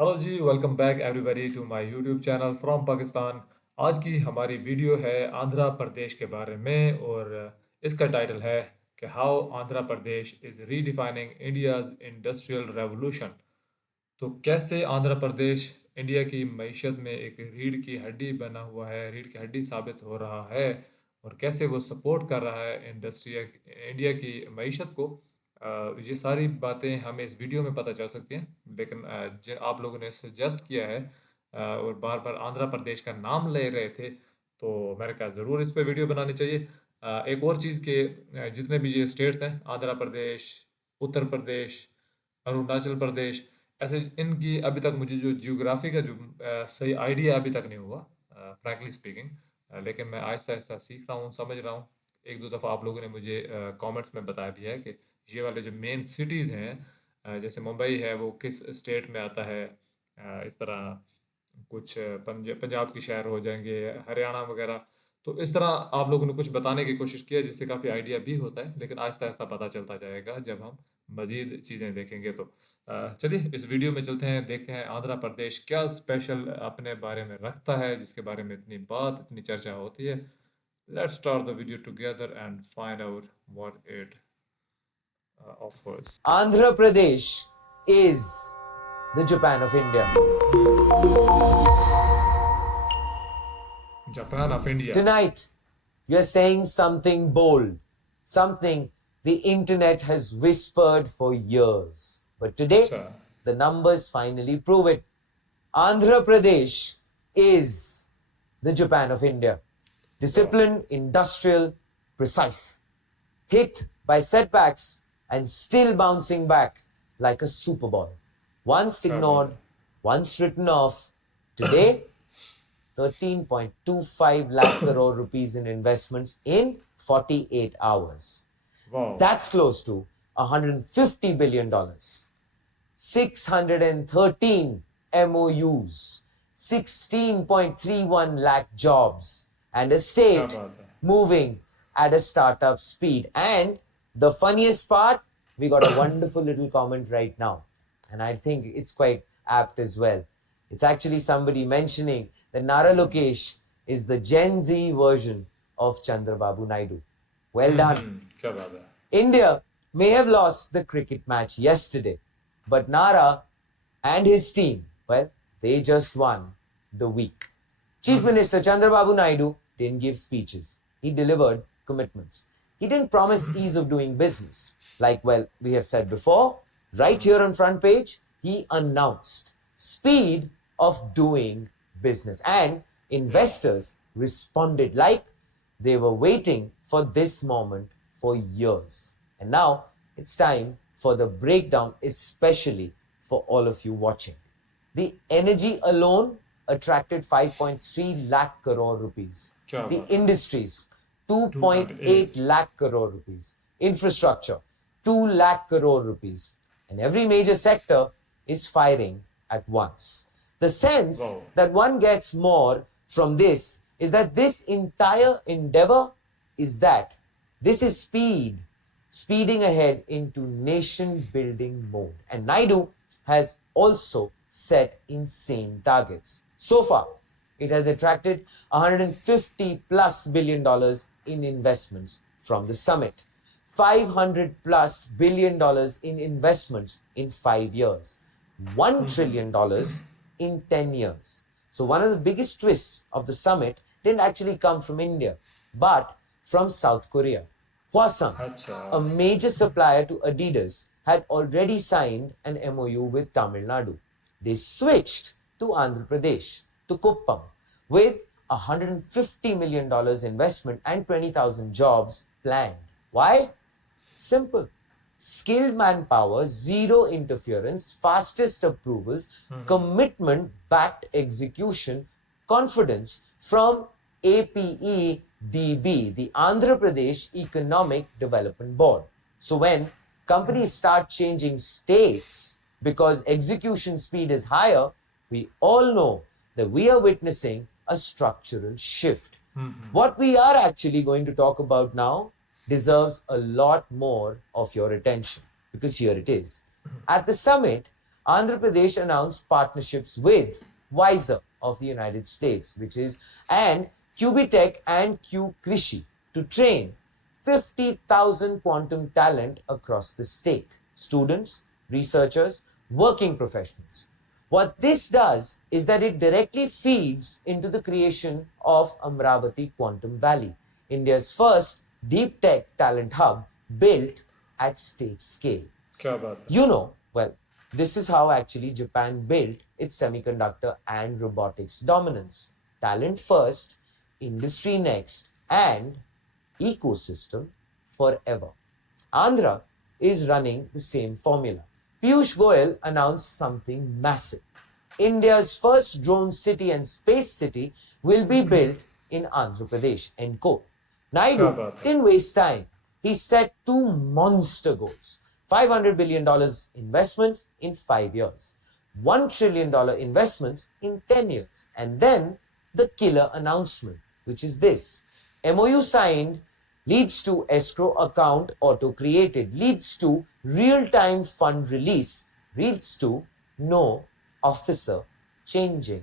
Hello ji, welcome back everybody to my YouTube channel from Pakistan. आज की हमारी वीडियो है आंध्र प्रदेश के बारे में और इसका टाइटल है कि how Andhra Pradesh is redefining India's industrial revolution. तो कैसे आंध्र प्रदेश इंडिया की मईशत में एक रीढ़ की हड्डी बना हुआ है, रीढ़ की हड्डी साबित हो रहा है और कैसे वो सपोर्ट कर रहा है इंडिया की मईशत को। ये सारी बातें हमें इस वीडियो में पता चल सकती हैं, लेकिन आप लोगों ने सजेस्ट किया है और बार बार आंध्र प्रदेश का नाम ले रहे थे, तो मैंने कहा ज़रूर इस पे वीडियो बनानी चाहिए। एक और चीज़ के जितने भी ये स्टेट्स हैं, आंध्र प्रदेश, उत्तर प्रदेश, अरुणाचल प्रदेश, ऐसे इनकी अभी तक मुझे जो जियोग्राफी का जो सही आइडिया अभी तक नहीं हुआ, फ्रैंकली स्पीकिंग। लेकिन मैं आहिस्ता आहिस्ता सीख रहा हूँ, समझ रहा हूँ। एक दो दफ़ा आप लोगों ने मुझे कमेंट्स में बताया भी है कि ये वाले जो मेन सिटीज़ हैं, जैसे मुंबई है वो किस स्टेट में आता है। इस तरह कुछ पंजाब के शहर हो जाएंगे, हरियाणा वगैरह। तो इस तरह आप लोगों ने कुछ बताने की कोशिश की है जिससे काफ़ी आइडिया भी होता है, लेकिन आहिस्ता आहिस्ता पता चलता जाएगा जब हम मज़ीद चीज़ें देखेंगे। तो चलिए इस वीडियो में चलते हैं, देखते हैं आंध्र प्रदेश क्या स्पेशल अपने बारे में रखता है जिसके बारे में इतनी बात, इतनी चर्चा होती है। Let's start the video together and find out what it offers. Andhra Pradesh is the Japan of India. Japan of India. Tonight, you're saying something bold, something the internet has whispered for years. But today, the numbers finally prove it. Andhra Pradesh is the Japan of India. Disciplined, industrial, precise. Hit by setbacks and still bouncing back like a Super Bowl. Once ignored, once written off, today 13.25 lakh crore rupees in investments in 48 hours. Wow. That's close to $150 billion. 613 MOUs, 16.31 lakh jobs, and a state moving at a startup speed. And the funniest part, we got a wonderful little comment right now. And I think it's quite apt as well. It's actually somebody mentioning that Nara Lokesh is the Gen Z version of Chandrababu Naidu. Well done. India may have lost the cricket match yesterday, but Nara and his team, well, they just won the week. Chief Minister Chandrababu Naidu didn't give speeches. He delivered commitments. He didn't promise ease of doing business. Like, well, we have said before, right here on front page, he announced speed of doing business. And investors responded like they were waiting for this moment for years. And now it's time for the breakdown, especially for all of you watching. The energy alone attracted 5.3 lakh crore rupees. The industries, 2.8 lakh crore rupees. Infrastructure, 2 lakh crore rupees. And every major sector is firing at once. The sense that one gets more from this is that this entire endeavor is that this is speeding ahead into nation building mode. And Naidu has also set insane targets. So far, it has attracted $150 plus billion in investments from the summit. $500 plus billion in investments in 5 years. $1 trillion in 10 years. So one of the biggest twists of the summit didn't actually come from India, but from South Korea. Hwasong, a major supplier to Adidas, had already signed an MOU with Tamil Nadu. They switched to Andhra Pradesh, to Kuppam, with $150 million investment and 20,000 jobs planned. Why? Simple. Skilled manpower, zero interference, fastest approvals, commitment-backed execution, confidence from APEDB, the Andhra Pradesh Economic Development Board. So when companies start changing states because execution speed is higher, we all know that we are witnessing a structural shift. What we are actually going to talk about now deserves a lot more of your attention, because here it is. At the summit, Andhra Pradesh announced partnerships with Wiser of the United States, and Qbitech and Q Krishi to train 50,000 quantum talent across the state. Students, researchers, working professionals. What this does is that it directly feeds into the creation of Amravati Quantum Valley, India's first deep tech talent hub built at state scale. क्या बात है? You know, well, this is how actually Japan built its semiconductor and robotics dominance. Talent first, industry next, and ecosystem forever. Andhra is running the same formula. Piyush Goyal announced something massive. India's first drone city and space city will be built in Andhra Pradesh. End quote. Naidu didn't waste time. He set two monster goals. $500 billion investments in 5 years. $1 trillion investments in 10 years. And then the killer announcement, which is this. MOU signed leads to escrow account auto created, leads to real-time fund release, leads to no officer chasing,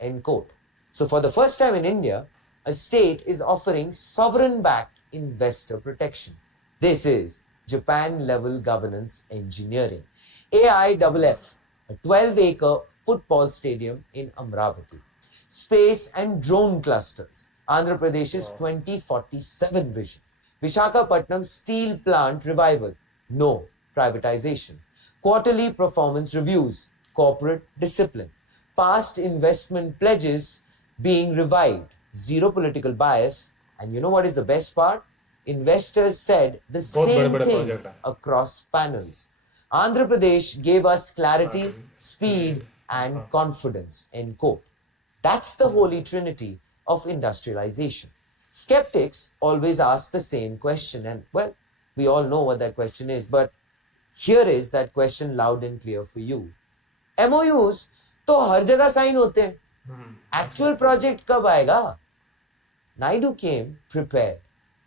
end quote. So for the first time in India, a state is offering sovereign-backed investor protection. This is Japan-level governance engineering. AIFF, a 12-acre football stadium in Amravati. Space and drone clusters, Andhra Pradesh's 2047 vision. Visakhapatnam steel plant revival, no privatization. Quarterly performance reviews, corporate discipline. Past investment pledges being revived, zero political bias. And you know what is the best part? Investors said the same thing across panels. Andhra Pradesh gave us clarity, speed, and confidence, end quote. That's the holy trinity of industrialization. Skeptics always ask the same question, and well, we all know what that question is, but here is that question loud and clear for you. MOUs तो हर जगह sign होते हैं. Actual project कब आएगा? Naidu came prepared.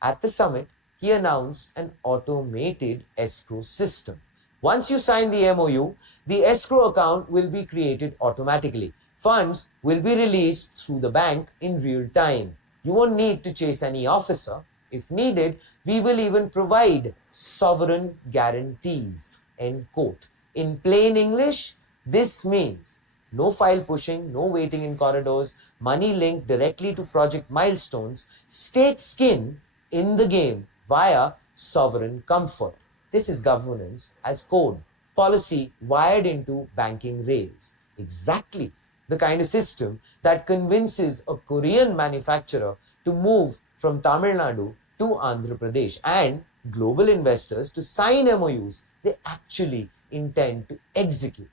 At the summit, he announced an automated escrow system. Once you sign the MOU, the escrow account will be created automatically. Funds will be released through the bank in real time. You won't need to chase any officer. If needed, we will even provide sovereign guarantees, end quote. In plain English, this means no file pushing, no waiting in corridors, money linked directly to project milestones, state skin in the game via sovereign comfort. This is governance as code, policy wired into banking rails. Exactly the kind of system that convinces a Korean manufacturer to move from Tamil Nadu to Andhra Pradesh and global investors to sign MOUs they actually intend to execute.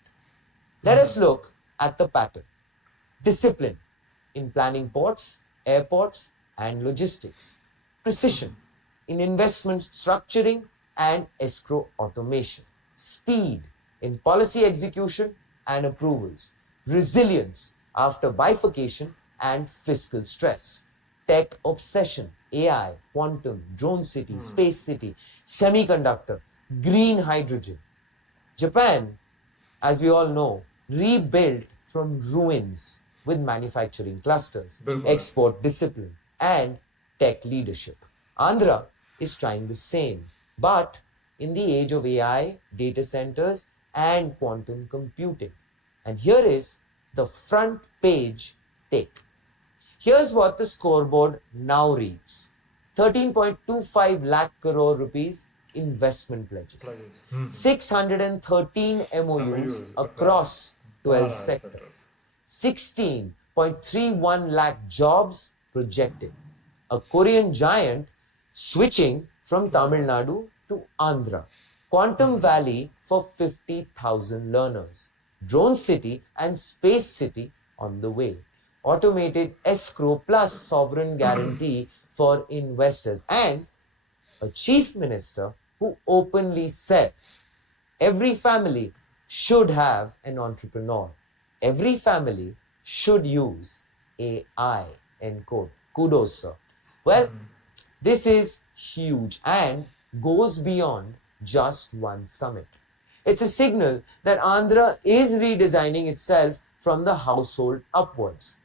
Let us look at the pattern. Discipline in planning ports, airports, and logistics. Precision in investment structuring and escrow automation. Speed in policy execution and approvals. Resilience after bifurcation and fiscal stress. Tech obsession, AI, quantum, drone city, space city, semiconductor, green hydrogen. Japan, as we all know, rebuilt from ruins with manufacturing clusters, export discipline, and tech leadership. Andhra is trying the same, but in the age of AI, data centers, and quantum computing. And here is the front page take. Here's what the scoreboard now reads. 13.25 lakh crore rupees investment pledges. 613 MOUs across 12 sectors. 16.31 lakh jobs projected. A Korean giant switching from Tamil Nadu to Andhra. Quantum Valley for 50,000 learners. Drone city and space city on the way. Automated escrow plus sovereign guarantee for investors. And a chief minister who openly says every family should have an entrepreneur. Every family should use AI, end quote. Kudos, sir. Well, this is huge and goes beyond just one summit. It's a signal that Andhra is redesigning itself from the household upwards.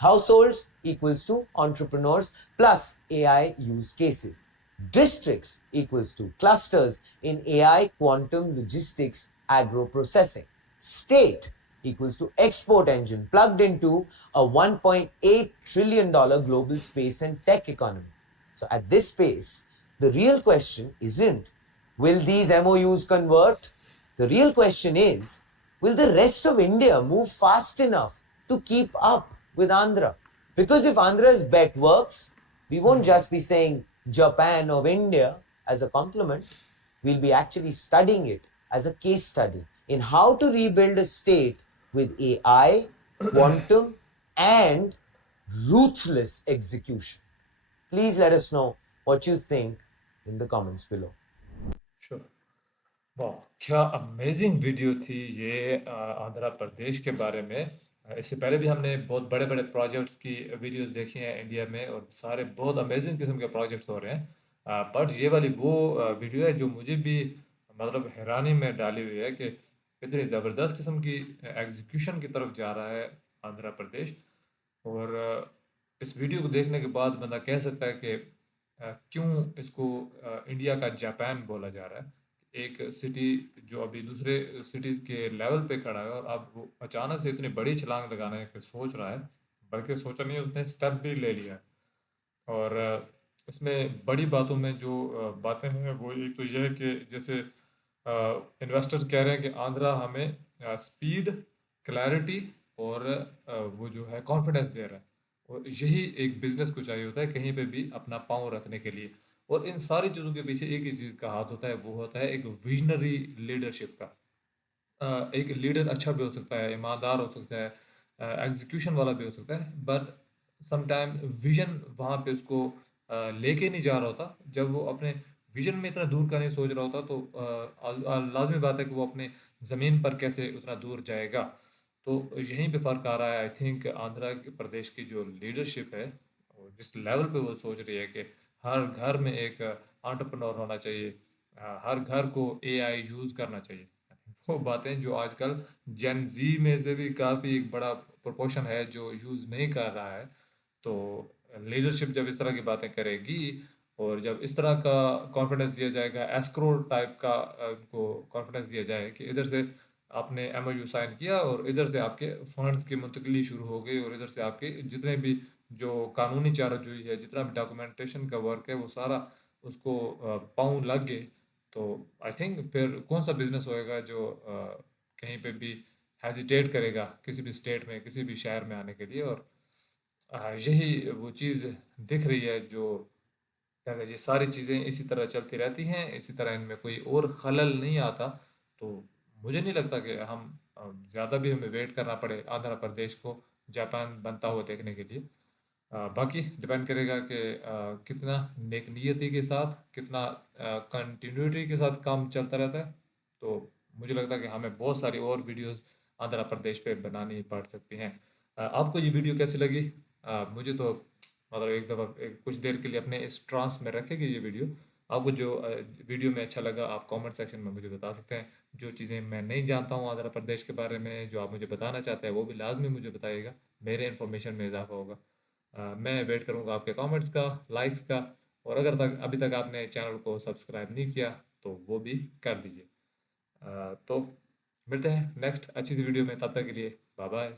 Households equals to entrepreneurs plus AI use cases. Districts equals to clusters in AI, quantum, logistics, agro processing. State equals to export engine plugged into a $1.8 trillion global space and tech economy. So at this pace, the real question isn't, will these MOUs convert? The real question is, will the rest of India move fast enough to keep up with Andhra? Because if Andhra's bet works, we won't just be saying Japan of India as a compliment, we'll be actually studying it as a case study in how to rebuild a state with AI, quantum, and ruthless execution. Please let us know what you think in the comments below. Sure. वाह! क्या amazing video थी ये आंध्र प्रदेश के बारे में। इससे पहले भी हमने बहुत बड़े-बड़े प्रोजेक्ट्स की वीडियोज़ देखी हैं इंडिया में और सारे बहुत अमेज़िंग किस्म के प्रोजेक्ट्स हो रहे हैं। बट ये वाली वो वीडियो है जो मुझे भी मतलब हैरानी में डाली हुई है कि इतनी ज़बरदस्त किस्म की एग्ज़ीक्यूशन की तरफ जा रहा है आंध्र प्रदेश। और इस वीडियो को देखने के बाद बंदा कह सकता है कि क्यों इसको इंडिया का जापान बोला जा रहा है। एक सिटी जो अभी दूसरे सिटीज़ के लेवल पे खड़ा है और अब वो अचानक से इतनी बड़ी छलांग लगाने की सोच रहा है, बल्कि सोचा नहीं, उसने स्टेप भी ले लिया है। और इसमें बड़ी बातों में जो बातें हैं वो एक तो ये है कि जैसे इन्वेस्टर्स कह रहे हैं कि आंध्रा हमें स्पीड, क्लैरिटी और वो जो है कॉन्फिडेंस दे रहा है। और यही एक बिजनेस को चाहिए होता है कहीं पे भी अपना पाँव रखने के लिए। और इन सारी चीज़ों के पीछे एक ही चीज़ का हाथ होता है, वो होता है एक विजनरी लीडरशिप का। एक लीडर अच्छा भी हो सकता है, ईमानदार हो सकता है, एग्जीक्यूशन वाला भी हो सकता है, बट समटाइम विजन वहाँ पे उसको लेके नहीं जा रहा होता। जब वो अपने विजन में इतना दूर का नहीं सोच रहा होता तो लाजमी बात है कि वो अपने ज़मीन पर कैसे उतना दूर जाएगा। तो यहीं पे फ़र्क आ रहा है। आई थिंक आंध्र प्रदेश की जो लीडरशिप है और जिस लेवल पे वो सोच रही है कि हर घर में एक एंटरप्रेन्योर होना चाहिए, हर घर को एआई यूज़ करना चाहिए। वो बातें जो आजकल जेन ज़ी में से भी काफ़ी एक बड़ा प्रोपोर्शन है जो यूज़ नहीं कर रहा है। तो लीडरशिप जब इस तरह की बातें करेगी और जब इस तरह का कॉन्फिडेंस दिया जाएगा, एस्क्रो टाइप का उनको कॉन्फिडेंस दिया जाए कि इधर से आपने एमओयू साइन किया और इधर से आपके फंड्स की मुंतकली शुरू हो गई और इधर से आपके जितने भी जो कानूनी चाराजोई है, जितना भी डॉक्यूमेंटेशन का वर्क है, वो सारा उसको पाँव लग गए। तो आई थिंक फिर कौन सा बिजनेस होएगा जो कहीं पे भी हेजिटेट करेगा किसी भी स्टेट में, किसी भी शहर में आने के लिए। और यही वो चीज़ दिख रही है जो अगर ये सारी चीज़ें इसी तरह चलती रहती हैं, इसी तरह इनमें कोई और खलल नहीं आता, तो मुझे नहीं लगता कि हम ज़्यादा भी हमें वेट करना पड़े आंध्र प्रदेश को जापान बनता हुआ देखने के लिए। बाकी डिपेंड करेगा कि कितना नेक नियति के साथ, कितना कंटिन्यूटी के साथ काम चलता रहता है। तो मुझे लगता है कि हमें बहुत सारी और वीडियोस आंध्र प्रदेश पे बनानी पड़ सकती हैं। आपको ये वीडियो कैसी लगी? मुझे तो मतलब एक दफ़ा कुछ देर के लिए अपने इस ट्रांस में रखेगी ये वीडियो। आपको जो वीडियो में अच्छा लगा आप कमेंट सेक्शन में मुझे बता सकते हैं। जो चीज़ें मैं नहीं जानता हूँ आंध्र प्रदेश के बारे में, जो आप मुझे बताना चाहते हैं, वो भी लाजमी मुझे बताइएगा। मेरे इन्फॉर्मेशन में इजाफा होगा। मैं वेट करूँगा आपके कमेंट्स का, लाइक्स का। और अगर तक अभी तक आपने चैनल को सब्सक्राइब नहीं किया तो वो भी कर दीजिए। तो मिलते हैं नेक्स्ट अच्छी सी वीडियो में, तब तक के लिए बाय बाय।